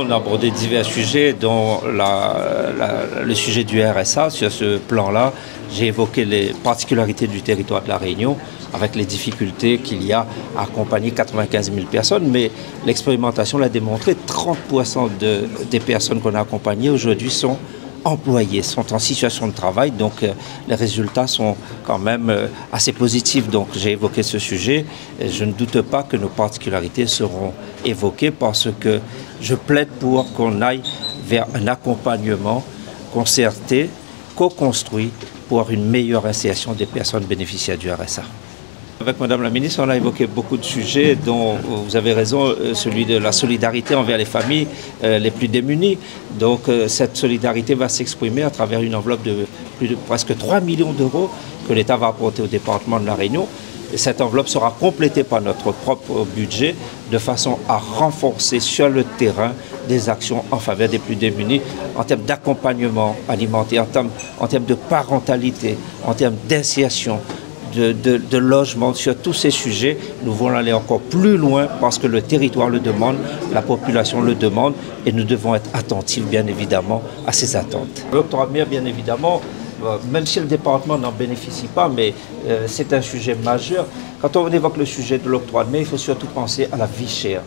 On a abordé divers sujets, dont le sujet du RSA. Sur ce plan-là, j'ai évoqué les particularités du territoire de La Réunion, avec les difficultés qu'il y a à accompagner 95 000 personnes. Mais l'expérimentation l'a démontré, 30% des personnes qu'on a accompagnées aujourd'hui sont employés, sont en situation de travail, donc les résultats sont quand même assez positifs. Donc j'ai évoqué ce sujet et je ne doute pas que nos particularités seront évoquées parce que je plaide pour qu'on aille vers un accompagnement concerté, co-construit pour une meilleure insertion des personnes bénéficiaires du RSA. Avec Madame la Ministre, on a évoqué beaucoup de sujets dont vous avez raison, celui de la solidarité envers les familles les plus démunies. Donc cette solidarité va s'exprimer à travers une enveloppe de plus de presque 3 millions d'euros que l'État va apporter au département de La Réunion. Et cette enveloppe sera complétée par notre propre budget de façon à renforcer sur le terrain des actions en faveur des plus démunis en termes d'accompagnement alimentaire, en termes de parentalité, en termes d'insertion, de logement. Sur tous ces sujets, nous voulons aller encore plus loin parce que le territoire le demande, la population le demande et nous devons être attentifs bien évidemment à ces attentes. L'octroi de mer, bien évidemment, même si le département n'en bénéficie pas, mais c'est un sujet majeur. Quand on évoque le sujet de l'octroi de mer, il faut surtout penser à la vie chère.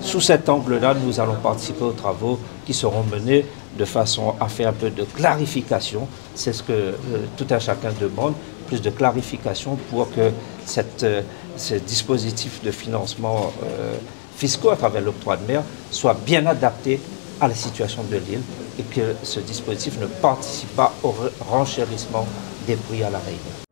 Sous cet angle-là, nous allons participer aux travaux qui seront menés de façon à faire un peu de clarification. C'est ce que tout un chacun demande, plus de clarification pour que ce dispositif de financement fiscaux à travers l'octroi de mer soit bien adapté à la situation de l'île et que ce dispositif ne participe pas au renchérissement des prix à La Réunion.